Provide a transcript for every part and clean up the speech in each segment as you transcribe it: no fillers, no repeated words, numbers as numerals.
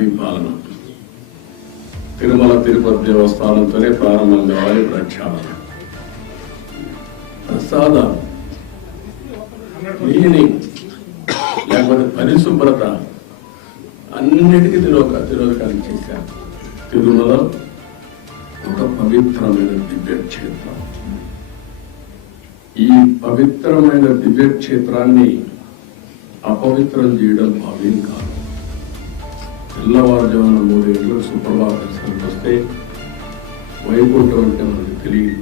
పరిపాలన. తిరుమల తిరుపతి దేవస్థానంతోనే ప్రారంభం కావాలి ప్రక్షాళన. ప్రసాదం క్లీనింగ్ లేకపోతే పరిశుభ్రత అన్నిటికీ తిరోధకాలు చేశారు. తిరుమల ఒక పవిత్రమైన దివ్య క్షేత్రం. ఈ పవిత్రమైన దివ్య క్షేత్రాన్ని అపవిత్రం చేయడం భావ్యం కాదు. తెల్లవారుజామున 3 గంటలకు సుప్రభాత దర్శనానికి వస్తే వైకుంఠం అంటే మనకు తెలియదు.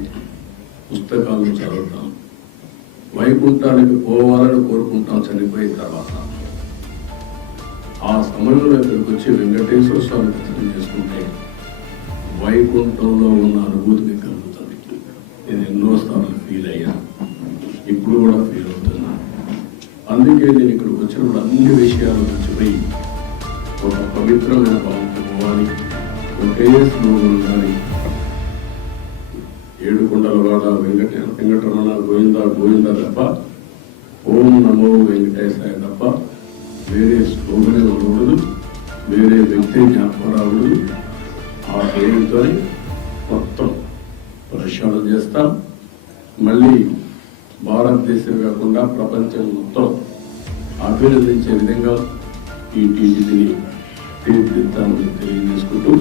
పుస్తకాలను చదువుతాం, వైకుంఠానికి పోవాలని కోరుకుంటాం చనిపోయిన తర్వాత. ఆ సమయంలో ఇక్కడికి వచ్చి వెంకటేశ్వర స్వామి దర్శనం చేసుకుంటే వైకుంఠంలో ఉన్న అనుభూతిని కలుగుతుంది. నేను ఎన్నో స్థానాలు ఫీల్ అయ్యా, ఇప్పుడు కూడా ఫీల్ అవుతున్నా. అందుకే నేను ఇక్కడికి వచ్చినప్పుడు అన్ని విషయాలు మర్చిపోయి ఒక పవిత్రమైన భావంతో పోవాలి, ఒకే స్లోగన్ ఉండాలి. ఏడుకొండలవాడ వెంకటరమణ గోవింద గోవింద తప్ప, ఓం నమో వెంకటేశాయ తప్ప వేరే స్లోగనే ఉండకూడదు, వేరే వ్యక్తి జ్ఞాపకం రాకూడదు. ఆ పేరుతోనే మొత్తం ప్రక్షాళన చేస్తాం. మళ్ళీ భారతదేశం కాకుండా ప్రపంచం మొత్తం అభినందించే విధంగా ఈ టీజీని తీర్చిదిద్దామని తెలియజేసుకుంటూ